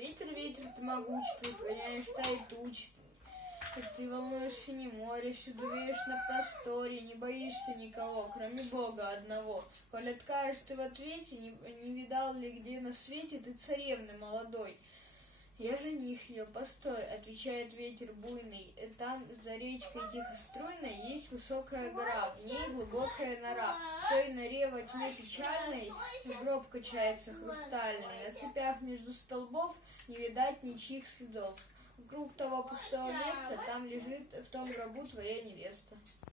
Ветер, ветер, ты могучий, ты гоняешь стаи туч. Ты волнуешься не море, всюду веешь на просторе, не боишься никого, кроме Бога одного. Коль откажешь ты в ответе, не видал ли где на свете ты царевны молодой? Я жених ее, постой, отвечает ветер буйный. Там за речкой тихоструйной есть высокая гора, в ней глубокая нора. В той норе во тьме печальной гроб качается хрустальный. На цепях между столбов не видать ничьих следов. Вокруг того пустого места там лежит в том гробу твоя невеста.